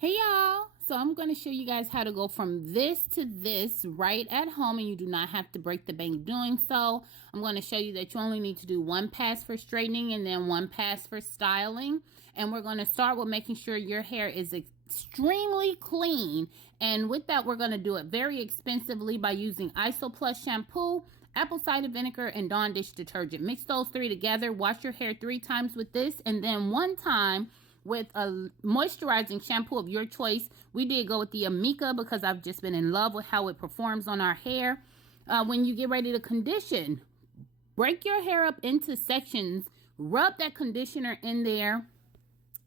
Hey y'all, so I'm going to show you guys how to go from this to this right at home, and you do not have to break the bank doing so. I'm going to show you that you only need to do one pass for straightening and then one pass for styling. And we're going to start with making sure your hair is extremely clean, and with that we're going to do it very expensively by using Isoplus shampoo, apple cider vinegar, and Dawn dish detergent. Mix those three together, wash your hair 3 times with this, and then 1 time with a moisturizing shampoo of your choice. We did go with the Amika because I've just been in love with how it performs on our hair. When you get ready to condition, break your hair up into sections, rub that conditioner in there.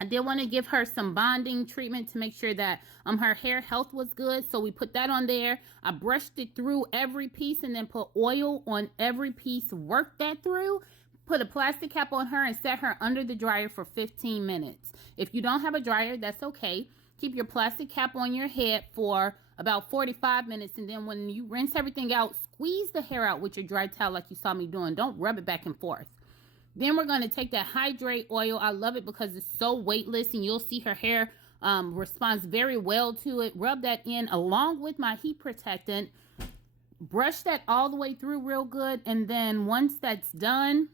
I did want to give her some bonding treatment to make sure that her hair health was good, so we put that on there. I brushed it through every piece and then put oil on every piece, worked that through, put a plastic cap on her, and set her under the dryer for 15 minutes. If you don't have a dryer, that's okay. Keep your plastic cap on your head for about 45 minutes, and then when you rinse everything out, squeeze the hair out with your dry towel like you saw me doing. Don't rub it back and forth. Then we're going to take that hydrate oil. I love it because it's so weightless, and you'll see her hair responds very well to it. Rub that in along with my heat protectant. Brush that all the way through real good, and then once that's done,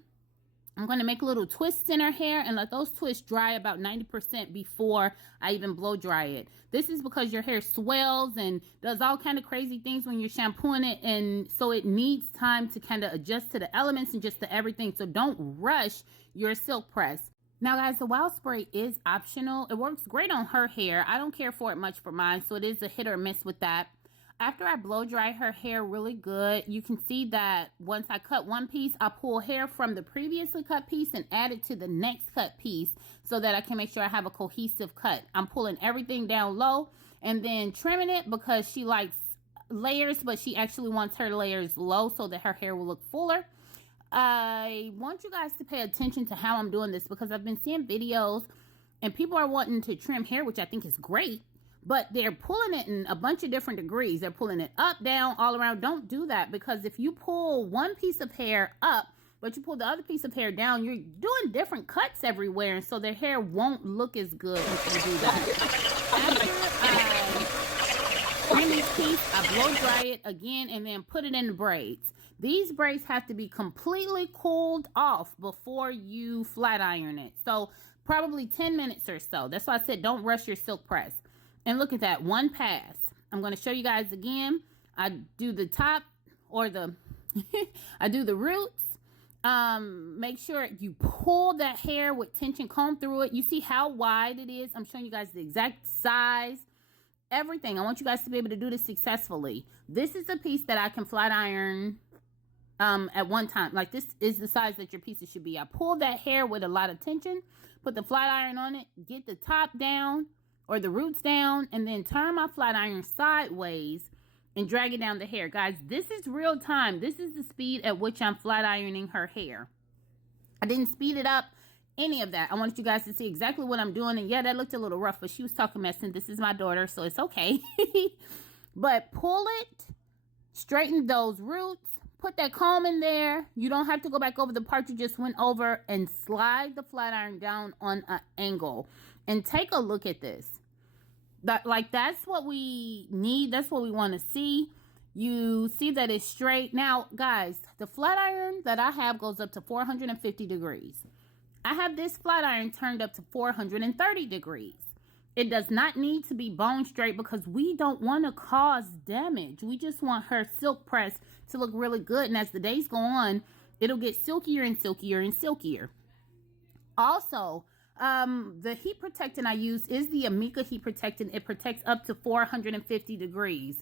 I'm going to make little twists in her hair and let those twists dry about 90% before I even blow dry it. This is because your hair swells and does all kind of crazy things when you're shampooing it, and so it needs time to kind of adjust to the elements and just to everything. So don't rush your silk press. Now guys, the wild spray is optional. It works great on her hair. I don't care for it much for mine, so it is a hit or miss with that. After I blow dry her hair really good, you can see that once I cut one piece, I pull hair from the previously cut piece and add it to the next cut piece so that I can make sure I have a cohesive cut. I'm pulling everything down low and then trimming it because she likes layers, but she actually wants her layers low so that her hair will look fuller. I want you guys to pay attention to how I'm doing this because I've been seeing videos and people are wanting to trim hair, which I think is great. But they're pulling it in a bunch of different degrees. They're pulling it up, down, all around. Don't do that, because if you pull one piece of hair up, but you pull the other piece of hair down, you're doing different cuts everywhere. And so their hair won't look as good if you do that. After I trim each piece, I blow dry it again and then put it in the braids. These braids have to be completely cooled off before you flat iron it. So probably 10 minutes or so. That's why I said don't rush your silk press. And look at that, one pass. I'm going to show you guys again. I do the top or the, I do the roots. Make sure you pull that hair with tension, comb through it. You see how wide it is? I'm showing you guys the exact size, everything. I want you guys to be able to do this successfully. This is a piece that I can flat iron at one time. Like, this is the size that your pieces should be. I pull that hair with a lot of tension, put the flat iron on it, get the top down, or the roots down, and then turn my flat iron sideways and drag it down the hair. Guys, this is real time. This is the speed at which I'm flat ironing her hair. I didn't speed it up, any of that. I wanted you guys to see exactly what I'm doing. And yeah, that looked a little rough, but she was talking mess, and this is my daughter, so it's okay. But pull it, straighten those roots, put that comb in there. You don't have to go back over the part you just went over, and slide the flat iron down on an angle. And take a look at this. That's what we need. That's what we want to see. You see that it's straight. Now, guys, the flat iron that I have goes up to 450 degrees. I have this flat iron turned up to 430 degrees. It does not need to be bone straight because we don't want to cause damage. We just want her silk press to look really good. And as the days go on, it'll get silkier and silkier and silkier. Also, the heat protectant I use is the Amika heat protectant. It protects up to 450 degrees.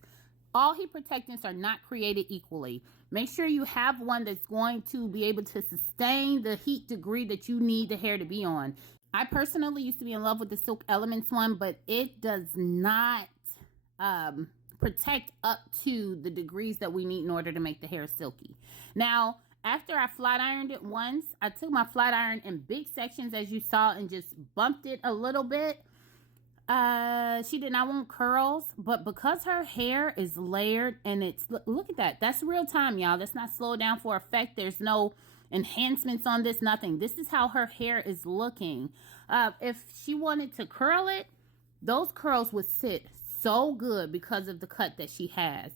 All heat protectants are not created equally. Make sure you have one that's going to be able to sustain the heat degree that you need the hair to be on. I personally used to be in love with the Silk Elements one, but it does not protect up to the degrees that we need in order to make the hair silky. Now, after I flat ironed it once, I took my flat iron in big sections, as you saw, and just bumped it a little bit. She did not want curls, but because her hair is layered and it's, look at that. That's real time, y'all. That's not slowed down for effect. There's no enhancements on this, nothing. This is how her hair is looking. If she wanted to curl it, those curls would sit so good because of the cut that she has.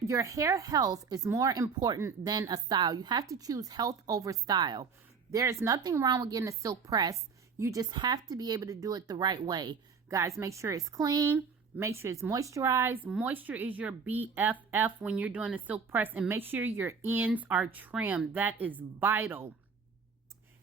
Your hair health is more important than a style. You have to choose health over style. There is nothing wrong with getting a silk press. You just have to be able to do it the right way. Guys, make sure it's clean. Make sure it's moisturized. Moisture is your BFF when you're doing a silk press. And make sure your ends are trimmed. That is vital.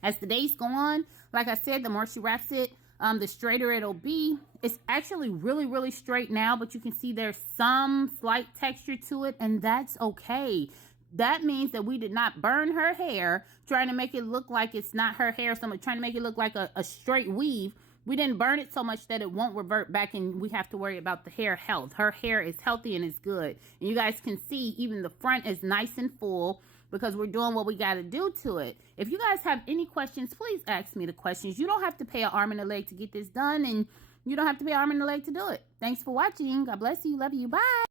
As the days go on, like I said, the more she wraps it, the straighter it'll be. It's actually really, really straight now, but you can see there's some slight texture to it, and that's okay. That means that we did not burn her hair trying to make it look like it's not her hair. Someone trying to make it look like a straight weave. We didn't burn it so much that it won't revert back, and we have to worry about the hair health. Her hair is healthy and it's good. And you guys can see even the front is nice and full because we're doing what we got to do to it. If you guys have any questions, please ask me the questions. You don't have to pay an arm and a leg to get this done, and you don't have to pay an arm and a leg to do it. Thanks for watching. God bless you. Love you. Bye.